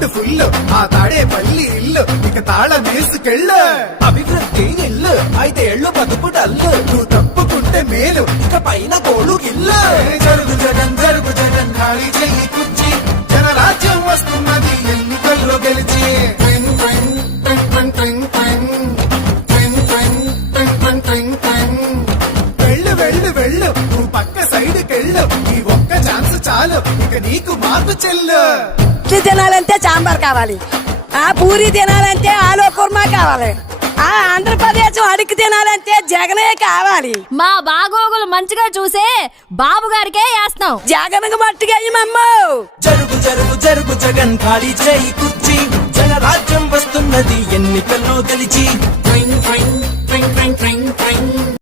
Amount full ఆ తాడే పల్లి ఇల్లు ఇక తాళ వేసుకెళ్ళు అభివృద్ధి ఇల్లు 5 ఏళ్ళు బతుకు డల్లు నువ్వు తప్పుకుంటే మేలు ఇక పైన కోడు ఇల్లు జరుగు జగన్ ఖాళీ చెయ్యి కుర్చీ జనరాజ్యం వస్తున్నది ఎన్నికల్లో గెలిచి ట్వింగ్ ట్వింగ్ ట్వింగ్ ట్వింగ్ ట్వింగ్ ట్వింగ్ ట్వింగ్ ట్వింగ్ ట్వింగ్ ట్వింగ్ వెళ్ళు వెళ్ళు వెళ్ళు నువ్వు పక్క సైడ్ కెళ్ళు ఈ ఒక్క ఛాన్స్ చాలు ఇక నీకు మార్పు చెల్లు ఇడ్లీ తినాలంటే సాంబార్ కావాలి, ఆ పూరి తినాలంటే ఆలు కుర్మా కావాలి, ఆ ఆంధ్రప్రదేశ్ అడిగి తినాలంటే జగనే కావాలి. మా బాగోగులు మంచిగా చూసే బాబు గారికే వేస్తాం. జగన్ మట్టిగా జరుగు జరుగు జరుగు జగన్ ఖాళీ చేయి కుర్చీ జనరాజ్యం వస్తున్నది ఎన్నికల్లో గెలిచి